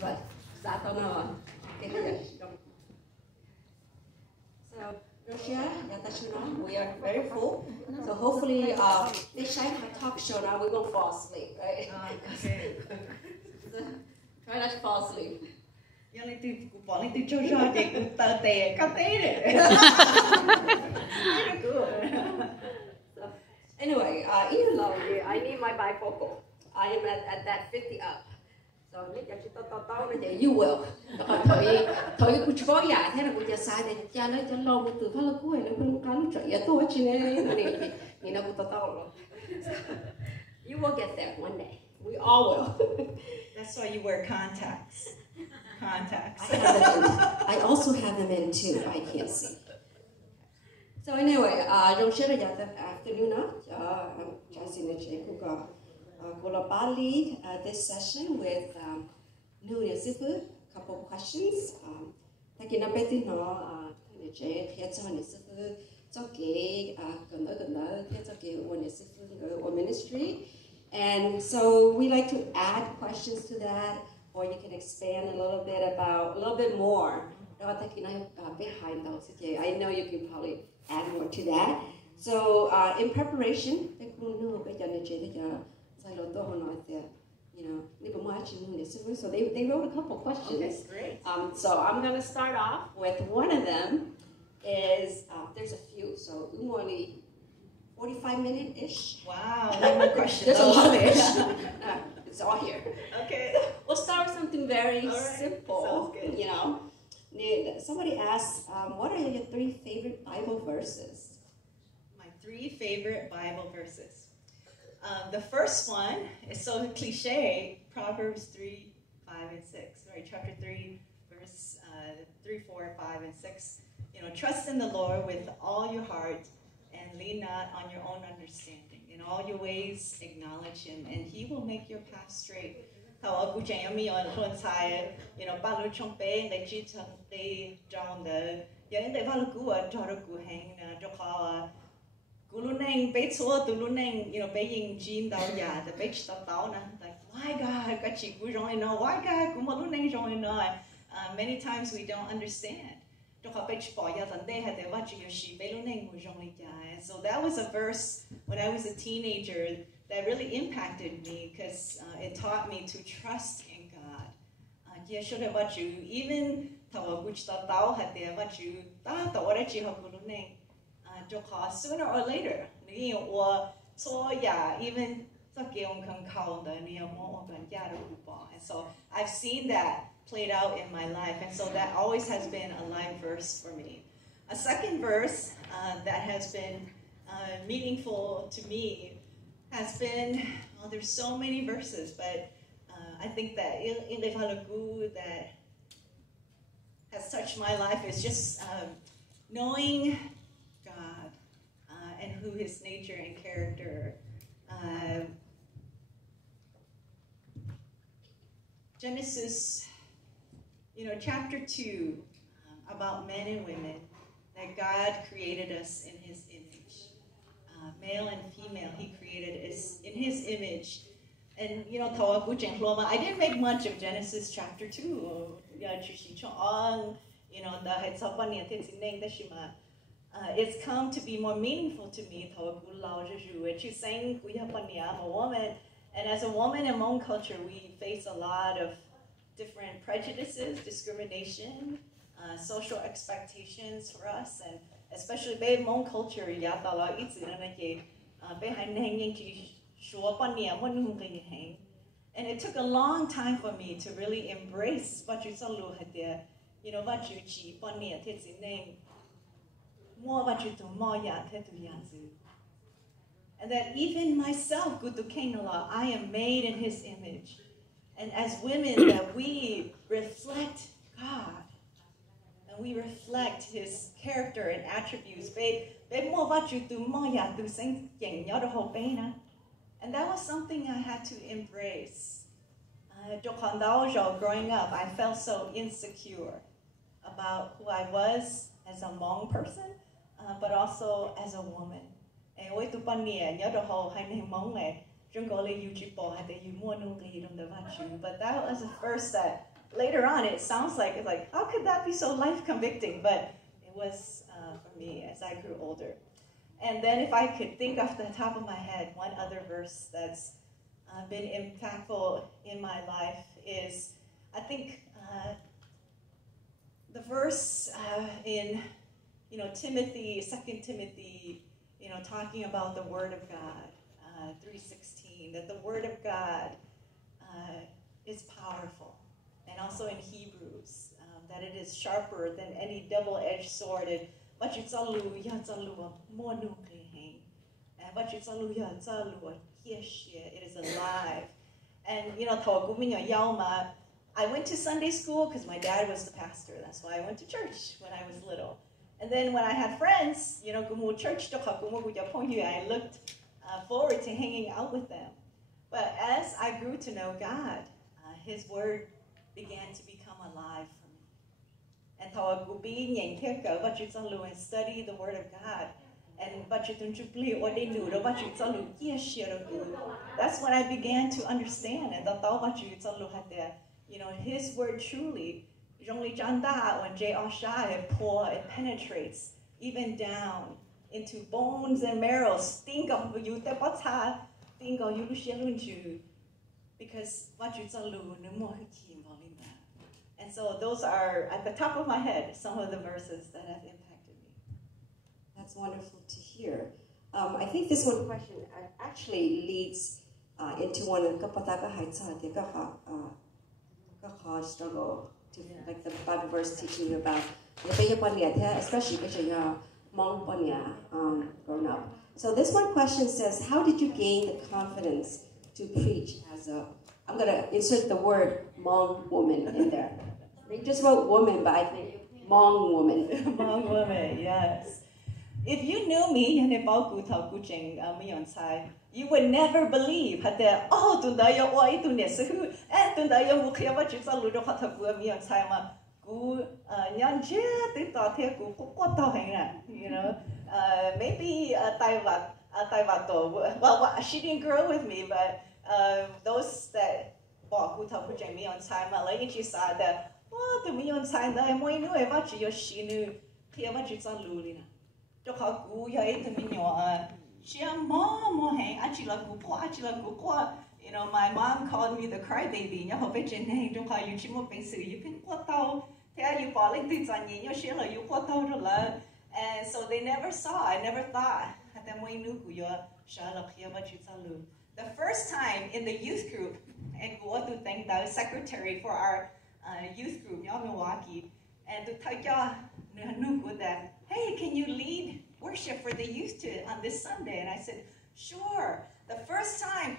But that don't know. So we are very full. So hopefully this time my talk show now we won't fall asleep, right? Okay. So, try not to fall asleep. Yo lên từ bỏ lên từ cho ra để cũng tờ tè cá tế đấy. So, anyway, even though I need my bifocal, I am at that 50 up. So nếu như chúng ta you will. Còn thời của chú có giả thế là của cha sai để cha nói cho lo một từ phát là cuối nó cũng có lúc trời tôi chỉ nên thì nó cũng to rồi. You will get there one day. We all will. That's why you wear contacts. Contacts. I also have them in too. I can't see. So anyway, trong share the afternoon I'm just in the check globally this session with n.xf, a couple of questions. Taking up at no it's okay, or ministry. And so we like to add questions to that, or you can expand a little bit more. Behind those, I know you can probably add more to that. So in preparation, so they wrote a couple questions. Okay, great. So I'm going to start off with one of them. Is there's a few, so only 45-minute-ish. Wow, no more questions. There's a lot of ish. It's all here. Okay. We'll start with something very right. simple. Sounds good. Somebody asked, what are your 3 favorite Bible verses? My 3 favorite Bible verses. The first one is so cliche, Proverbs 3, 5, and 6. Right, chapter 3, verse 3, 4, 5, and 6. Trust in the Lord with all your heart and lean not on your own understanding. In all your ways, acknowledge Him, and He will make your path straight. Why God? Many times we don't understand. So that was a verse when I was a teenager that really impacted me because it taught me to trust in God. Even sooner or later, even and so I've seen that played out in my life, and so that always has been a life verse for me. A second verse that has been meaningful to me has been, there's so many verses, but I think that that has touched my life is just knowing God and who His nature and character. Genesis, chapter 2, about men and women, that God created us in His image. Male and female, He created us in His image. And, I didn't make much of Genesis chapter 2. It's come to be more meaningful to me. I'm a woman, and as a woman in Hmong culture, we face a lot of different prejudices, discrimination, social expectations for us, and especially in Hmong culture, and it took a long time for me to really embrace what you saw, and that even myself, I am made in His image. And as women, that we reflect God, and we reflect His character and attributes. And that was something I had to embrace. Growing up, I felt so insecure about who I was as a Hmong person, but also as a woman. But that was the first that later on, it sounds like, it's like, how could that be so life convicting? But it was for me as I grew older. And then if I could think off the top of my head, one other verse that's been impactful in my life is, I think, the verse in, Timothy, 2 Timothy, talking about the Word of God, 3:16, that the Word of God is powerful. And also in Hebrews, that it is sharper than any double-edged sword. It is alive. And, I went to Sunday school because my dad was the pastor. That's why I went to church when I was little. And then when I had friends, church, I looked forward to hanging out with them. But as I grew to know God, His Word began to become alive for me. And study the Word of God. And that's when I began to understand. And His Word truly, it penetrates even down into bones and marrow. Because and so those are, at the top of my head, some of the verses that have impacted me. That's wonderful to hear. I think this one question actually leads into one of the struggle to like the Bible verse teaching you about especially grown up. So this one question says, how did you gain the confidence to preach as a, I'm going to insert the word Hmong woman in there. They just wrote woman, but I think Hmong woman. Hmong woman, yes. If you knew me, you would never believe that, maybe well, she didn't grow with me, but those that she said that, my mom called me the crybaby. And so they never saw. I never thought. The first time in the youth group, and thank the secretary for our youth group, Milwaukee, and to tell that, hey, can you lead worship for the youth on this Sunday? And I said, sure. The first time,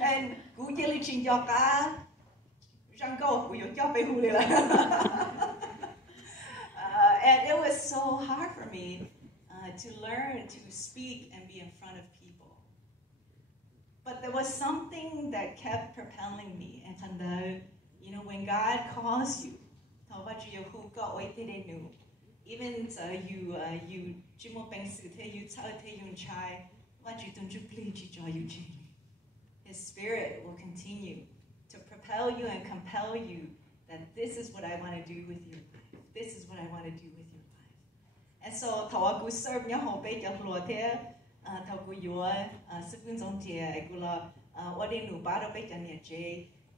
and and it was so hard for me to learn to speak and be in front of people. But there was something that kept propelling me. And when God calls you, even His Spirit will continue to propel you and compel you that this is what I want to do with your life. This is what I want to do with your life. And so, serve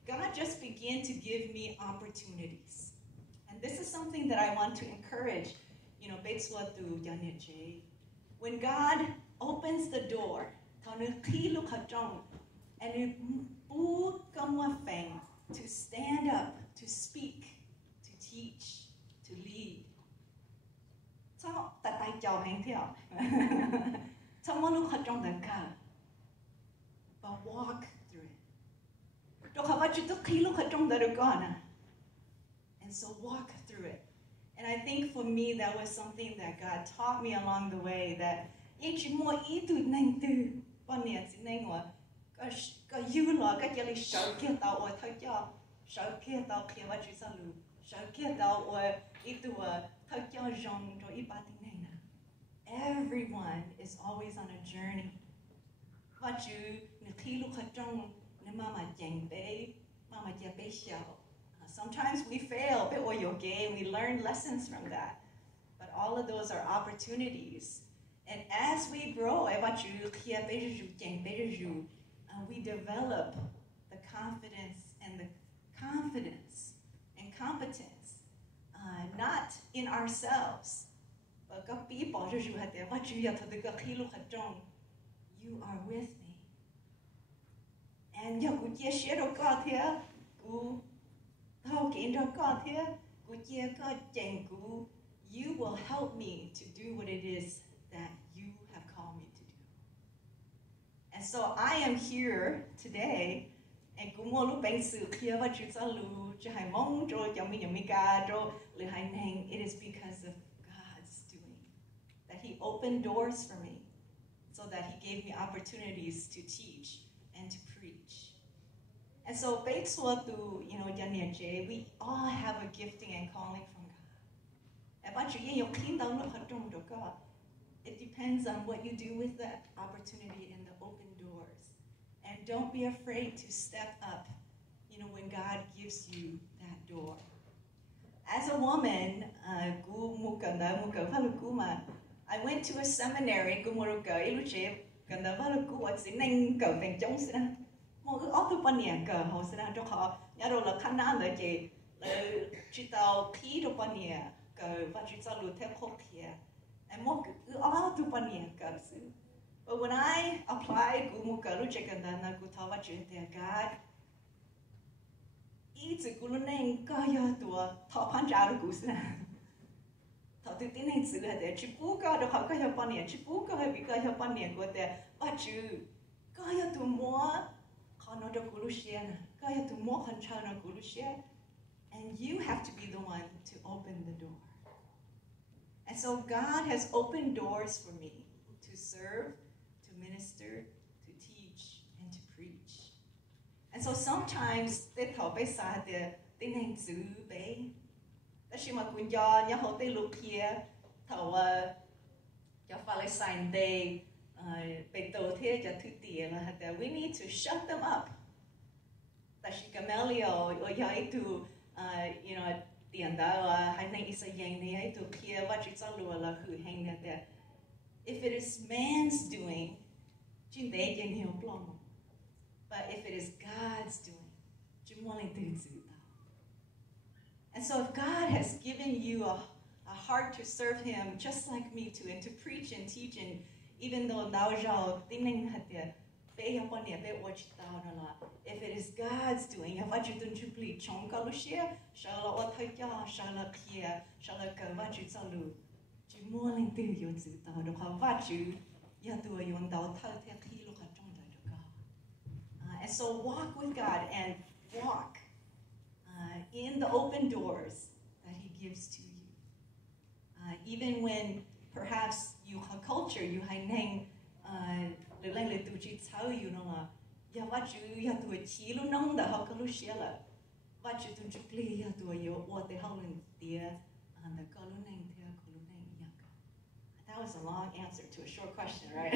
God just began to give me opportunities. And this is something that I want to encourage, when God opens the door, and to stand up, to speak, to teach, to lead. But walk through it. And so walk through it. And I think for me, that was something that God taught me along the way, that everyone is always on a journey. Và chú nè khi lúc khát trong nè mà dành bé mà dành bé shell. Sometimes we fail, but we learn lessons from that. But all of those are opportunities. And as we grow, we develop the confidence and competence, not in ourselves, but you are with me. And you will help me to do what it is that you have called me to do. And so I am here today, and it is because of God's doing, that He opened doors for me, so that He gave me opportunities to teach and to preach. And so, we all have a gifting and calling from God. It depends on what you do with that opportunity and the open doors. And don't be afraid to step up, when God gives you that door. As a woman, I went to a seminary, but when I applied, God, and you have to be the one to open the door. And so God has opened doors for me to serve, to minister, to teach, and to preach. And so sometimes they talk beside the n.xoov. That's my kun ya ho they look here. Tawa ya Palestine Day. We need to shut them up. Tashi Camelio or Yaitu, if it is man's doing, but if it is God's doing, and so if God has given you a heart to serve Him, just like me too, and to preach and teach, and even though if it is God's doing, and so walk with God and walk in the open doors that He gives to you. Even when perhaps you have culture, you have name, that was a long answer to a short question, right?